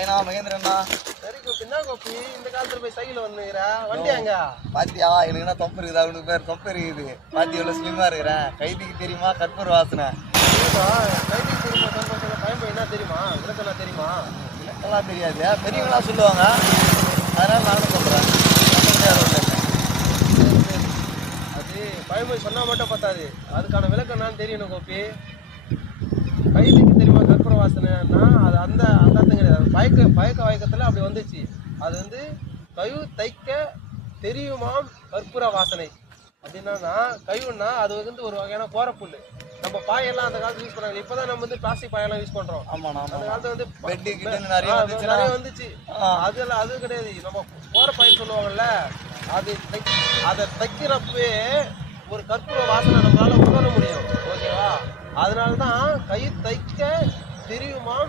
ஆயினா மகேந்திரண்ணா. சரி கோப்பி, என்ன கோப்பி இந்த காலத்துல போய் சைக்கிள் வந்துக்கிற? வண்டி எங்க? பாத்தியா எனக்கு என்ன தொப்பு இருக்குதா? அவனுக்கு பேர் தொப்பு இருக்குது. பாத்தி எவ்வளவு ஸ்லிம்மா இருக்கிறேன். கைதிக்கு தெரியுமா கற்பூர வாசனை? கைதிக்கு தெரியுமா? பயன்பு என்ன தெரியுமா? விளக்கெல்லாம் தெரியுமா? விளக்கெல்லாம் தெரியாது, பெரியவங்களா சொல்லுவாங்க. அதனால நானும் சொல்றேன். அது பயன்பு சொன்னா மட்டும் பத்தாது, அதுக்கான விளக்கம் என்னன்னு தெரியணும் கோப்பி. கைதிக்கு தெரியுமா கற்பூர வாசனைன்னா அது அந்த அந்த அர்த்தம் கிடையாது. பயக்க வழக்கத்துல அப்படி வந்துச்சு. அது வந்து கழிவு தைக்க தெரியுமாம் கற்பூர வாசனை அப்படின்னா, கழிவுன்னா அது வந்து ஒரு வகையான கோரப்புல். நம்ம பாயெல்லாம் அந்த காலத்துல யூஸ் பண்ணாங்க. இப்பதான் நம்ம வந்து பிளாஸ்டிக் பாயெல்லாம் யூஸ் பண்றோம். அந்த காலத்துல வந்து நிறைய வந்துச்சு. அதெல்லாம் அது கிடையாது. நம்ம கோரப்பாயின்னு சொல்லுவாங்கல்ல, அது அதை தைக்கிறப்பவே ஒரு கற்பூர வாசனை நம்மளால உணர முடியும். ஓகேவா? அதனாலதான் கை தைக்க தெரியுமா